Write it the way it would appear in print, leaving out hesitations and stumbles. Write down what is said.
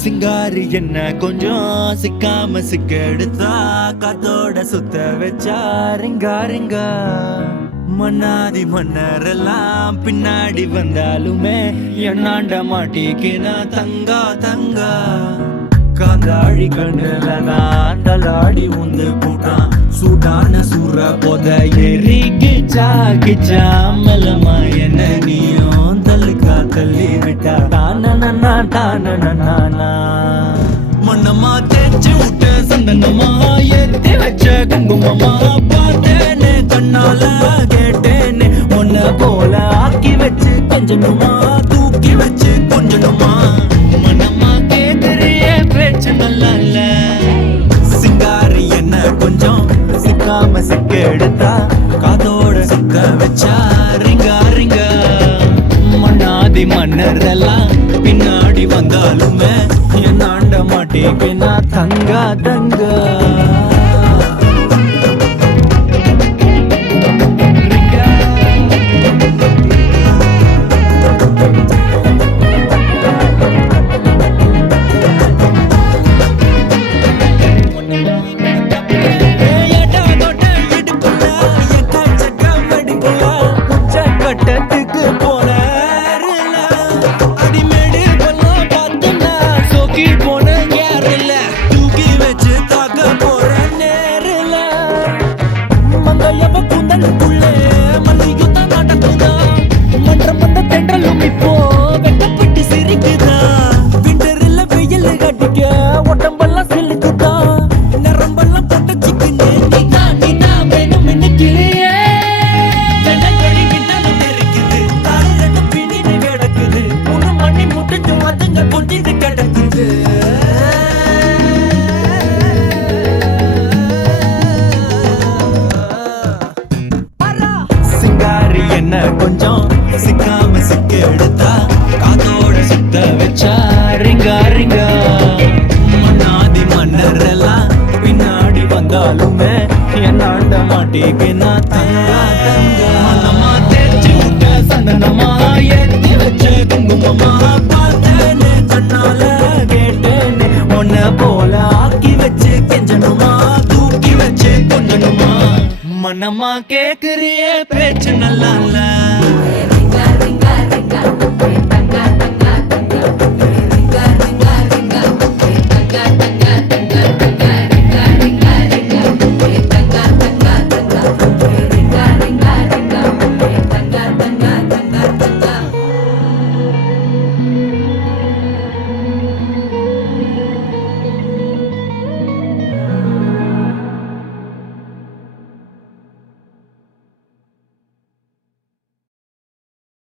சிங்காரி என்ன கொஞ்சம் சிக்காம சிக்க எடுத்தா காத்தோட சுத்த வச்சா ரிங்கா ரிங்கா மன்னாதி மன்னரெல்லாம் பின்னாடி வந்தாலுமே என்னாண்ட மாட்டிக்கினா தங்கா தங்கா காந்தாழி கண்ணுலதான் தலாடி உந்து போட்டான் சூடான சூற போத எரி கிச்சா கிச்சா மெல்லமா என்ன நீயும் தள்ளுக்கா தள்ளி விட்டா தானனா தானனா மண்ணம்மா தேய்ச்சி விட்டு சந்தனமா ஏத்தி வச்ச குங்குமமா பார்த்தேனே கண்ணால கேட்டேனே உன்ன போல ஆக்கி வச்சு கொஞ்சனுமா தூக்கி வச்சு கொஞ்சனுமா மனமா கேக்குறிய பேச்சு நல்லா இல்ல சிங்காரி என்ன கொஞ்சம் சிக்காம சிக்க எடுத்தா காதோட சிக்க வச்சா ரிங்கா ரிங்கா மண்ணாதி மன்னரெல்லாம் பின்னாடி வந்தாலுமே என்னாண்ட மாட்டேன்னா தங்கா தங்கா என்ன கொஞ்சம் சிக்காம சிக்க எடுத்தா காதோட சுத்த வச்சா ரிங்கா ரிங்கா மன்னாதி மன்னரெல்லாம் பின்னாடி வந்தாலுமே என்னாண்ட மாட்டேன்னா தங்கா தங்கா மனமா தேய்ச்சி விட்ட சந்தனமா ஏத்தி வச்ச குங்குமமா பார்த்தேனே கண்ணால கேட்டேனே உன்ன போல ஆக்கி வச்சு கெஞ்சனுமா தூக்கி வச்சு கொஞ்சனுமா மனமா கேக்குறிய பேச்சு நல்லா இல்ல